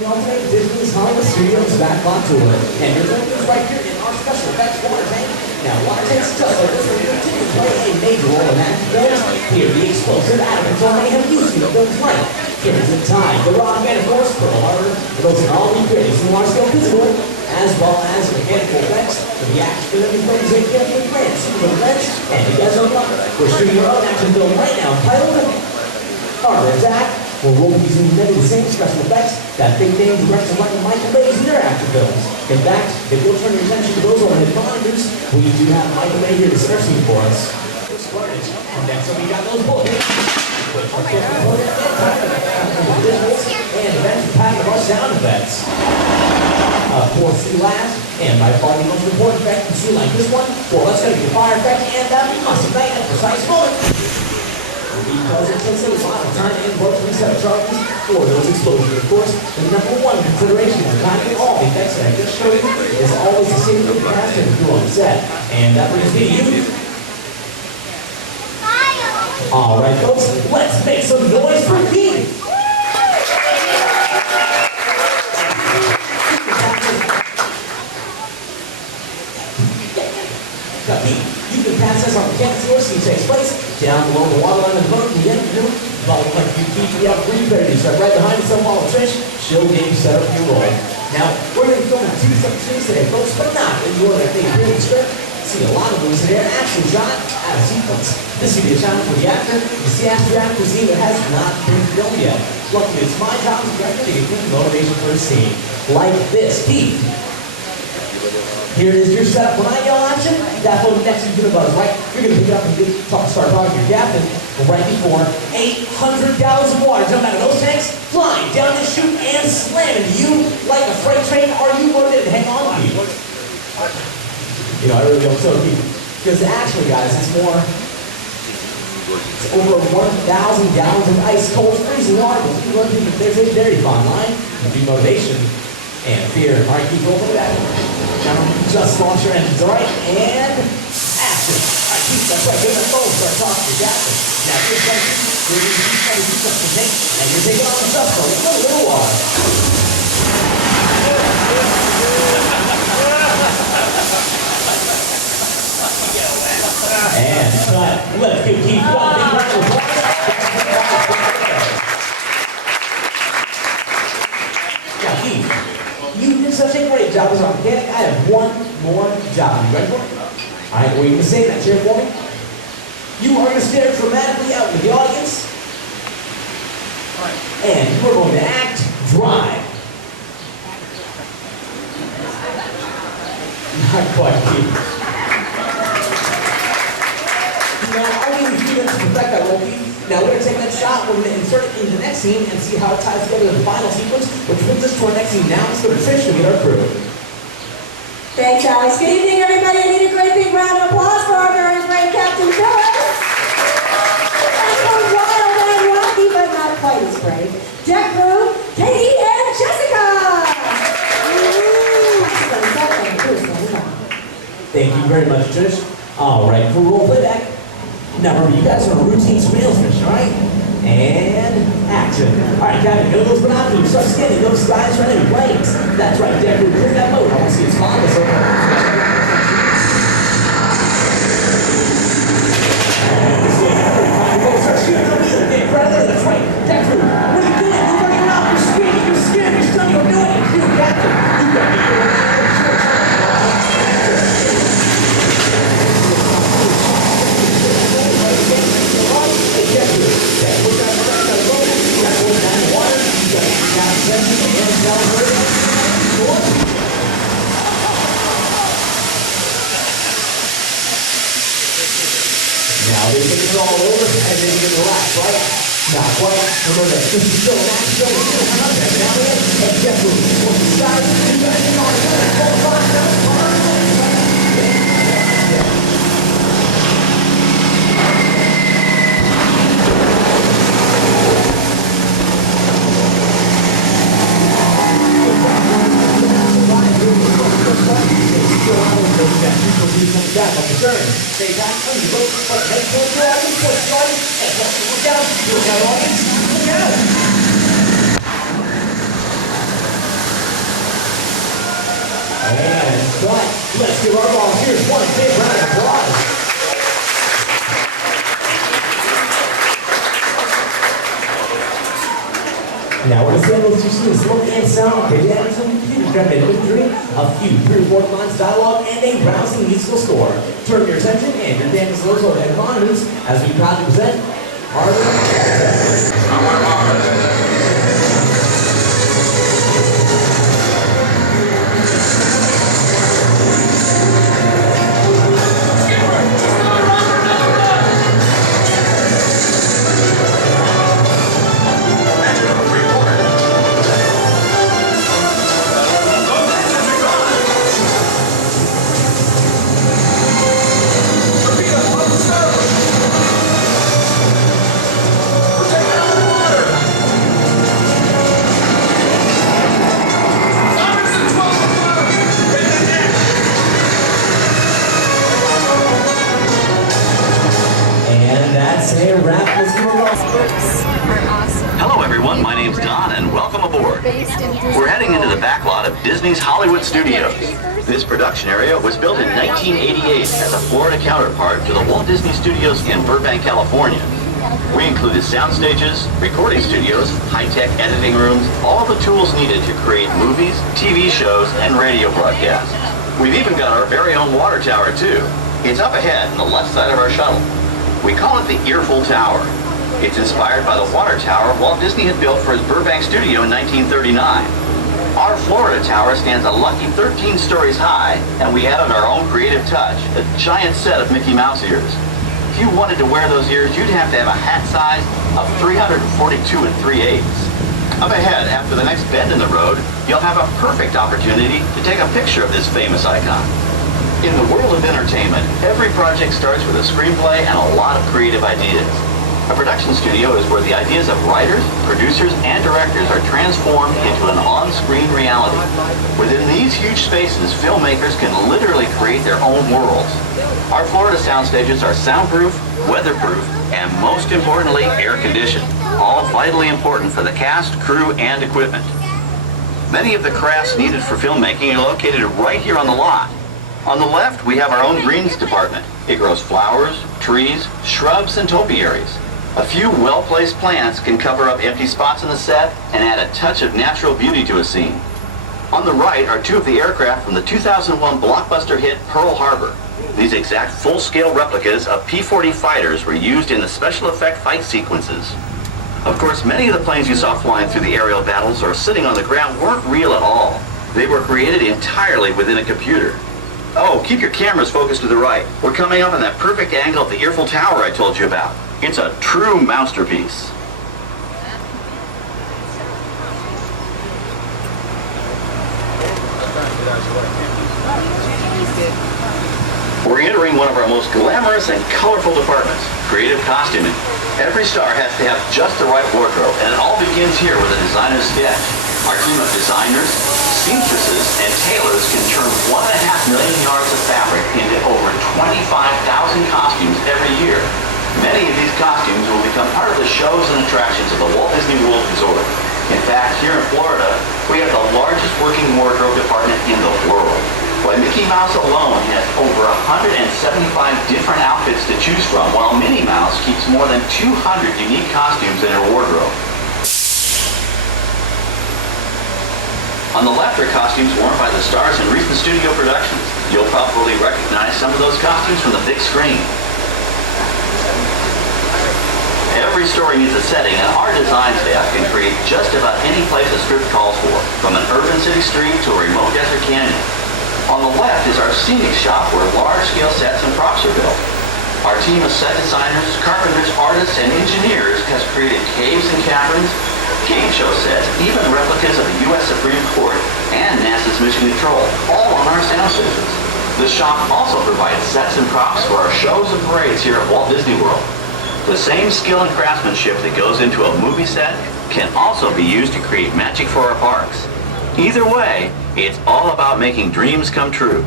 the ultimate Disney's Hollywood Studios Backlot tour. And you're going to use right here in our special effects water tank. Now, water tanks just like this one continue to play a major role in action films. Here, the explosive out-of-control mayhem used in films like Crimson Tide, The Rock, and of course, Pearl Harbor. Those are all recreated in large-scale physical, as well as mechanical effects. For the action film films, they carefully planned sequence events. And you guys are lucky. We're shooting your own action film right now titled Harbor Attack. Where we'll be using many of the same special effects that big names directors like Michael Bay's in their action films. In fact, if you'll turn your attention to those overhead monitors, we do have Michael Bay here to set our scene for us. And next up, we got those bullets. And eventually pack of our sound effects. Of course, the last, and by far the most important effect you see like this one, well, that's going to be the fire effect, and that must have made a precise moment. Because it takes a lot of time and work to reset charges for those explosions. Of course, the number one consideration when timing all the effects that I just showed you is always the same thing you have to do on set. And that brings me to you. Alright folks, let's make some noise for Keith! You can pass this on the campus where scene takes place, down below the waterline of the boat, the end of the following like you keep me up pre-prepared. You start right behind us on Wall of Trish, show game set up your role. Now, we're going to film two separate scenes today, folks, but not in the order I think here in the script. See a lot of movies today are actually shot out of sequence. This would be a challenge for the actor to see after the actor scene that has not been filmed yet. Luckily, it's my job as director to give you motivation for a scene. Like this, Keith. Here it is your setup. When I yell action, that phone next to you buzz, right? You're going to pick it up and start talking to your captain right before 800 gallons of water jump out of those tanks, flying down the chute and slam into you like a freight train. Are you motivated to hang on to me? You know, I really hope so, because actually, guys, it's over 1,000 gallons of ice cold freezing water. There's a very fine line between motivation and fear. All right, keep rolling with that. Now, just launch your engines, all right? And action. All right, keep that right. Give that phone. Start talking to your captain. Now, here's what you're going to do something, and you're taking on just a little water. And cut. Let's give Keith one big round of applause. Now, Keith, you did such a great job as our mechanic. I have one more job. You ready for it? All right, what are you going to say in that chair for me? You are going to stare dramatically out into the audience. And you are going to act dry. Not quite, Keith. Now, I'll give you 2 minutes to perfect that role, Keith. Now, we're going to take that shot, we're going to insert it into the next scene and see how it ties together in the final sequence, which brings us to our next scene. Now, let's go to Trish to meet our crew. Thanks, Alex. Good evening, everybody. I need a great big round of applause for our very brave Captain Phillips. And for wild and wacky, but not quite as brave, deck crew, Katie and Jessica. Thank you very much, Trish. All right, for role playback. Now remember, you guys are a routine surveillance mission, right? And action. All right, Captain, go to those binoculars. Start scanning those skies for enemy planes. That's right, Deck crew, clear that boat. I want to see it spot us. Start shooting the wheel. Get right there. That's right, Deck crew. What are you doing? You're running off. You're screaming. You're scared. You're stunned. You're doing it. Shoot, Captain. You got me. Now they think it's all over and then you can relax, right? Not quite. Remember, this is still an action film. We're still content. Now we have to get through. Once you start, you guys are on back on the turn. Stay back under the boat, but head towards your audience, look out, audience, look out. But let's give our volunteers one big round of applause. Now we're going to sample what you see in smoke and sound, created out of some computer generated imagery, a few pre-recorded lines, dialogue, and a rousing musical score. Turn your attention and your dance lows over head monitors as we proudly present Hello everyone, my name's Don and welcome aboard. We're heading into the backlot of Disney's Hollywood Studios. This production area was built in 1988 as a Florida counterpart to the Walt Disney Studios in Burbank, California. We included sound stages, recording studios, high-tech editing rooms, all the tools needed to create movies, TV shows, and radio broadcasts. We've even got our very own water tower too. It's up ahead on the left side of our shuttle. We call it the Earful Tower. It's inspired by the water tower Walt Disney had built for his Burbank studio in 1939. Our Florida tower stands a lucky 13 stories high, and we added our own creative touch, a giant set of Mickey Mouse ears. If you wanted to wear those ears, you'd have to have a hat size of 342 3/8. Up ahead, after the next bend in the road, you'll have a perfect opportunity to take a picture of this famous icon. In the world of entertainment, every project starts with a screenplay and a lot of creative ideas. A production studio is where the ideas of writers, producers, and directors are transformed into an on-screen reality. Within these huge spaces, filmmakers can literally create their own worlds. Our Florida sound stages are soundproof, weatherproof, and most importantly, air-conditioned, all vitally important for the cast, crew, and equipment. Many of the crafts needed for filmmaking are located right here on the lot. On the left, we have our own greens department. It grows flowers, trees, shrubs, and topiaries. A few well-placed plants can cover up empty spots in the set and add a touch of natural beauty to a scene. On the right are two of the aircraft from the 2001 blockbuster hit Pearl Harbor. These exact full-scale replicas of P-40 fighters were used in the special effect fight sequences. Of course, many of the planes you saw flying through the aerial battles or sitting on the ground weren't real at all. They were created entirely within a computer. Oh, keep your cameras focused to the right. We're coming up on that perfect angle of the Earful Tower I told you about. It's a true masterpiece. We're entering one of our most glamorous and colorful departments, creative costuming. Every star has to have just the right wardrobe, and it all begins here with a designer's sketch. Our team of designers, seamstresses, and tailors can turn 1.5 million yards of fabric into over 25,000 costumes every year. Many of these costumes will become part of the shows and attractions of the Walt Disney World Resort. In fact, here in Florida, we have the largest working wardrobe department in the world. Why, Mickey Mouse alone has over 175 different outfits to choose from, while Minnie Mouse keeps more than 200 unique costumes in her wardrobe. On the left are costumes worn by the stars in recent studio productions. You'll probably recognize some of those costumes from the big screen. Every story needs a setting, and our design staff can create just about any place a script calls for, from an urban city street to a remote desert canyon. On the left is our scenic shop where large-scale sets and props are built. Our team of set designers, carpenters, artists, and engineers has created caves and caverns, game show sets, even replicas of the U.S. Supreme Court and NASA's Mission Control, all on our sound stages. The shop also provides sets and props for our shows and parades here at Walt Disney World. The same skill and craftsmanship that goes into a movie set can also be used to create magic for our parks. Either way, it's all about making dreams come true.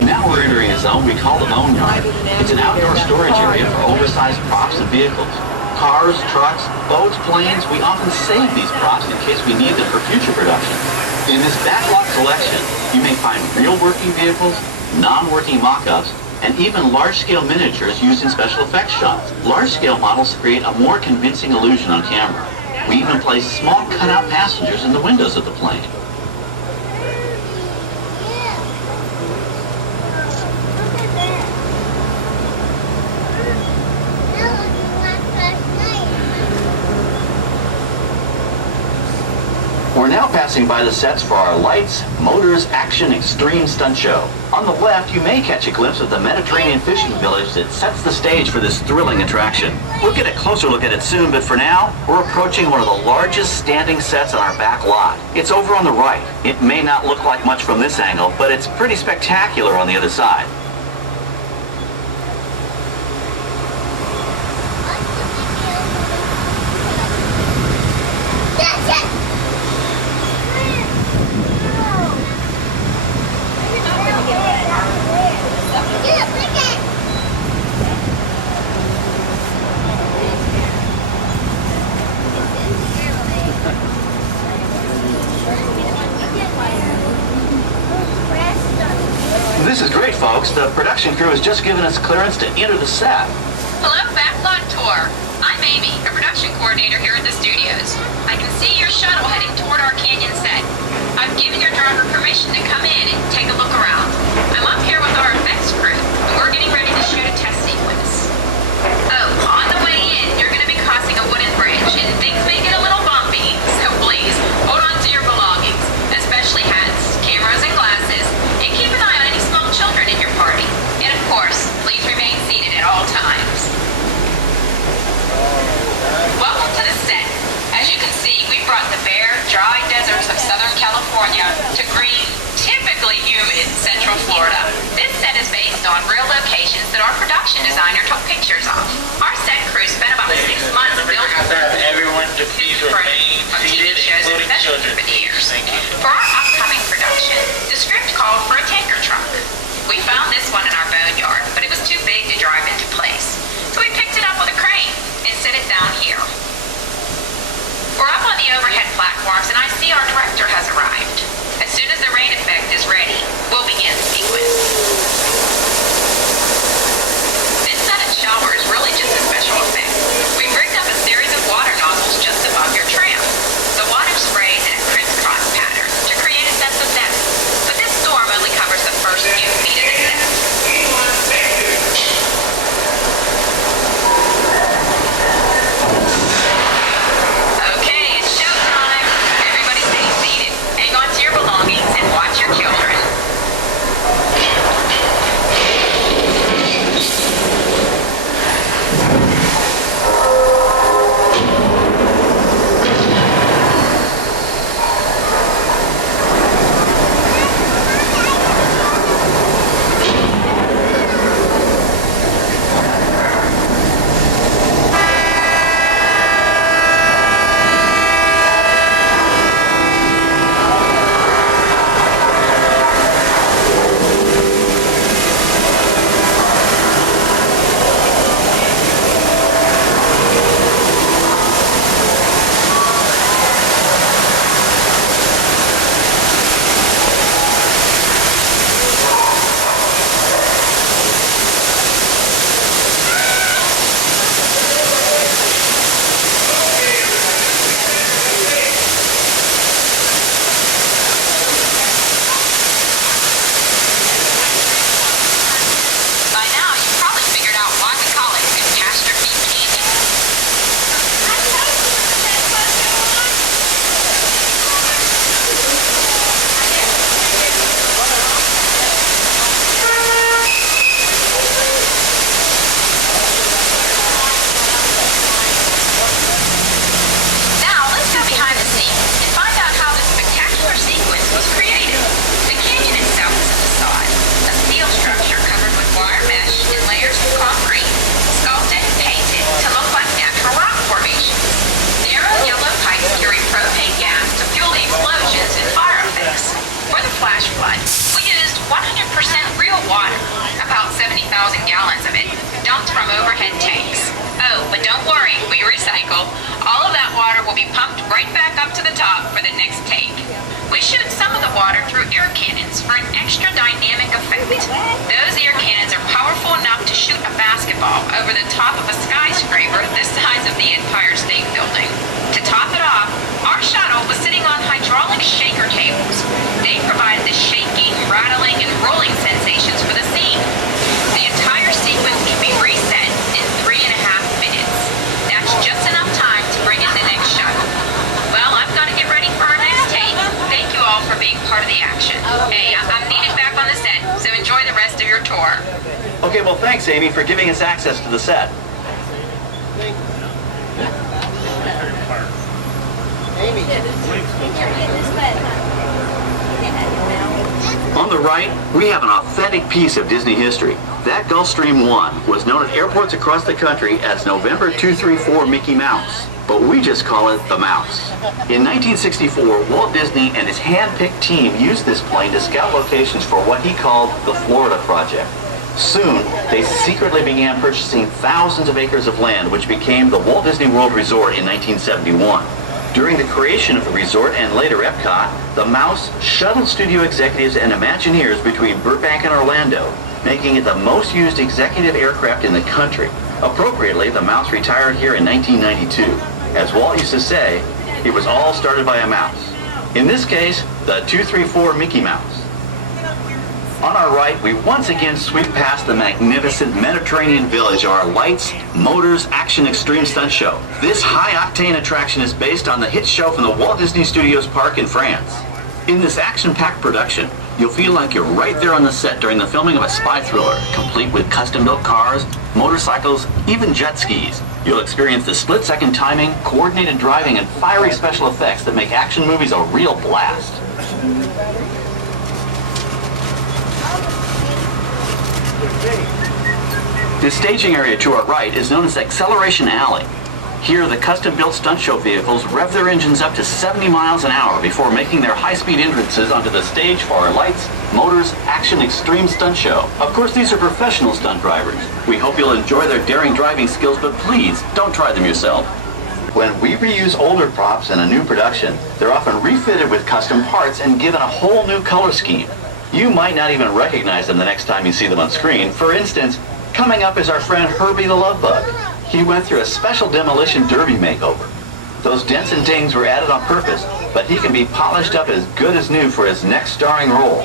Now we're entering a zone we call the Bone Yard. It's an outdoor storage area for oversized props and vehicles. Cars, trucks, boats, planes, we often save these props in case we need them for future production. In this Backlot collection, you may find real working vehicles, non-working mock-ups, and even large-scale miniatures used in special effects shots. Large-scale models create a more convincing illusion on camera. We even place small cutout passengers in the windows of the plane. We're now passing by the sets for our lights, motors, action, extreme stunt show. On the left, you may catch a glimpse of the Mediterranean fishing village that sets the stage for this thrilling attraction. We'll get a closer look at it soon, but for now, we're approaching one of the largest standing sets on our back lot. It's over on the right. It may not look like much from this angle, but it's pretty spectacular on the other side. This is great, folks. The production crew has just given us clearance to enter the set. Hello, Backlot Tour. I'm Amy, a production coordinator here at the studios. I can see your shuttle heading toward our canyon set. I've given your driver permission to come in and take a look around. I'm up here with our effects crew, and we're getting ready to shoot a test sequence. Oh, on the way in, you're going to be crossing a wooden bridge, and things may get a little bumpy, so please, hold on to your belongings, especially hats, cameras, and glasses, and keep an eye on any small children in your party. And of course, please remain seated at all times. Welcome to the set. As you can see, we brought the bare, dry deserts of Southern California to green, typically humid Central Florida. This set is based on real locations that our production designer took pictures of. Our set crew spent about 6 months building everyone to please remain seated, including children. For our upcoming production, the script called for a tanker truck. We found this one in our boneyard, but it was too big to drive into place. So we picked it up with a crane and set it down here. We're up on the overhead platforms, and I see our director has arrived. As soon as the rain effect is ready, we'll begin the sequence. This sudden shower is really just a special effect. We've rigged up a series of water nozzles just above your tram. The water sprays in a crisscross pattern to create a sense of depth, but this storm only covers the first few feet of the set. gallons of it, dumped from overhead tanks. Oh, but don't worry, we recycle. All of that water will be pumped right back up to the top for the next take. We shoot some ear cannons for an extra dynamic effect. Those ear cannons are powerful enough to shoot a basketball over the top of a skyscraper the size of the Empire State Building. To top it off, our shuttle was sitting on hydraulic shaker tables. They provided the shaking, rattling, and rolling sensations for the scene. The entire sequence can be reset in 3.5 minutes. That's just enough time to bring in the next shuttle. Well, I've got to get ready for our next take. Thank you all for being part of the action. Hey, I'm needed back on the set, so enjoy the rest of your tour. Okay, well, thanks, Amy, for giving us access to the set. On the right, we have an authentic piece of Disney history. That Gulfstream 1 was known at airports across the country as November 234 Mickey Mouse, but we just call it the Mouse. In 1964, Walt Disney and his hand-picked team used this plane to scout locations for what he called the Florida Project. Soon, they secretly began purchasing thousands of acres of land, which became the Walt Disney World Resort in 1971. During the creation of the resort and later Epcot, the Mouse shuttled studio executives and Imagineers between Burbank and Orlando, making it the most used executive aircraft in the country. Appropriately, the Mouse retired here in 1992. As Walt used to say, it was all started by a mouse. In this case, the 234 Mickey Mouse. On our right, we once again sweep past the magnificent Mediterranean village of our Lights, Motors, Action Extreme Stunt Show. This high-octane attraction is based on the hit show from the Walt Disney Studios Park in France. In this action-packed production, you'll feel like you're right there on the set during the filming of a spy thriller, complete with custom-built cars, motorcycles, even jet skis. You'll experience the split-second timing, coordinated driving, and fiery special effects that make action movies a real blast. The staging area to our right is known as Acceleration Alley. Here, the custom-built stunt show vehicles rev their engines up to 70 miles an hour before making their high-speed entrances onto the stage for our Lights, Motors, Action Extreme Stunt Show. Of course, these are professional stunt drivers. We hope you'll enjoy their daring driving skills, but please, don't try them yourself. When we reuse older props in a new production, they're often refitted with custom parts and given a whole new color scheme. You might not even recognize them the next time you see them on screen. For instance, coming up is our friend Herbie the Love Bug. He went through a special demolition derby makeover. Those dents and dings were added on purpose, but he can be polished up as good as new for his next starring role.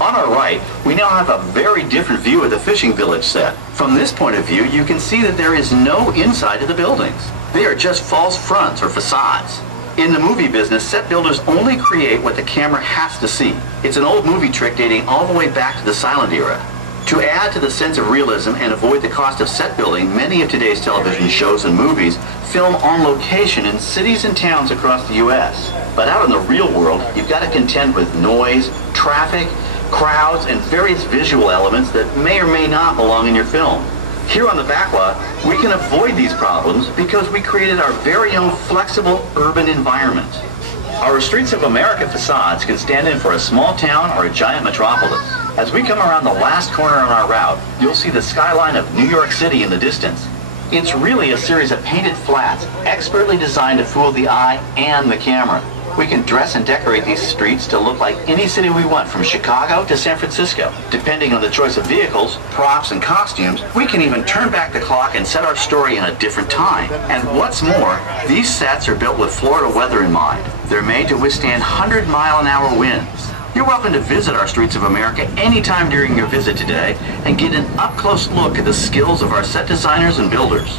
On our right, we now have a very different view of the fishing village set. From this point of view, you can see that there is no inside to the buildings. They are just false fronts or facades. In the movie business, set builders only create what the camera has to see. It's an old movie trick dating all the way back to the silent era. To add to the sense of realism and avoid the cost of set building, many of today's television shows and movies film on location in cities and towns across the U.S. But out in the real world, you've got to contend with noise, traffic, crowds, and various visual elements that may or may not belong in your film. Here on the Backlot, we can avoid these problems because we created our very own flexible urban environment. Our Streets of America facades can stand in for a small town or a giant metropolis. As we come around the last corner on our route, you'll see the skyline of New York City in the distance. It's really a series of painted flats, expertly designed to fool the eye and the camera. We can dress and decorate these streets to look like any city we want, from Chicago to San Francisco. Depending on the choice of vehicles, props, and costumes, we can even turn back the clock and set our story in a different time. And what's more, these sets are built with Florida weather in mind. They're made to withstand 100-mile-an-hour winds. You're welcome to visit our Streets of America anytime during your visit today and get an up-close look at the skills of our set designers and builders.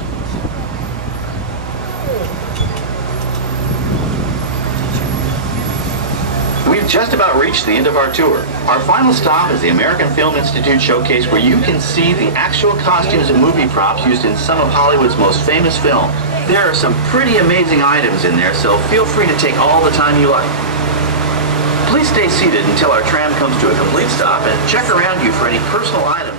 We've just about reached the end of our tour. Our final stop is the American Film Institute Showcase, where you can see the actual costumes and movie props used in some of Hollywood's most famous films. There are some pretty amazing items in there, so feel free to take all the time you like. Please stay seated until our tram comes to a complete stop and check around you for any personal items.